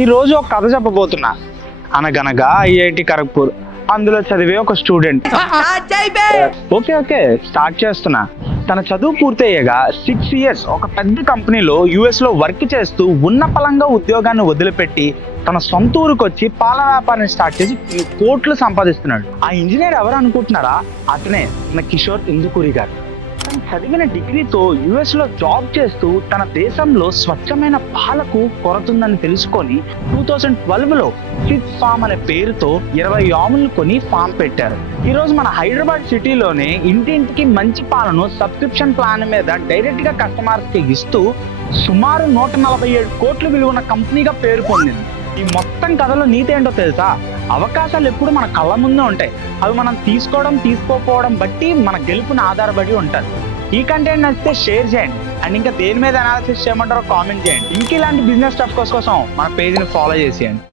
ఈ రోజు ఒక కథ చెప్పబోతున్నా. అనగనగా ఐఐటి ఖరగ్పూర్, అందులో చదివే ఒక స్టూడెంట్. ఓకే స్టార్ట్ చేస్తున్నా. తన చదువు పూర్తయ్యేగా 6 years ఒక పెద్ద కంపెనీలో యుఎస్ లో వర్క్ చేస్తూ ఉన్న పలంగా ఉద్యోగాన్ని వదిలిపెట్టి తన సొంత ఊరికి వచ్చి పాల వ్యాపారాన్ని స్టార్ట్ చేసి కోట్లు సంపాదిస్తున్నాడు. ఆ ఇంజనీర్ ఎవరు అనుకుంటున్నారా? అతనే మన కిషోర్ ఇందుకూరి గారు. తను చదివిన డిగ్రీతో యుఎస్ లో జాబ్ చేస్తూ తన దేశంలో స్వచ్ఛమైన పాలకు కొరతుందని తెలుసుకొని 2012లో ఫిట్ ఫామ్ అనే పేరుతో 20 ఆవులను కొని ఫామ్ పెట్టారు. ఈ రోజు మన హైదరాబాద్ సిటీలోనే ఇంటింటికి మంచి పాలను సబ్స్క్రిప్షన్ ప్లాన్ మీద డైరెక్ట్ గా కస్టమర్స్ కి ఇస్తూ సుమారు 147 కోట్ల విలువన కంపెనీగా పేరు పొందింది. ఈ మొత్తం కథలో నీతి ఏంటో తెలుసా? అవకాశాలు ఎప్పుడు మన కళ్ళ ముందే ఉంటాయి. అవి మనం తీసుకోకపోవడం బట్టి మన గెలుపుని ఆధారపడి ఉంటారు. ఈ కంటెంట్ నచ్చితే షేర్ చేయండి అండ్ ఇంకా దేని మీద అనాలిసిస్ చేయమంటారో కామెంట్ చేయండి. ఇంక ఇలాంటి బిజినెస్ స్టఫ్ కోసం మన పేజ్ని ఫాలో చేసేయండి.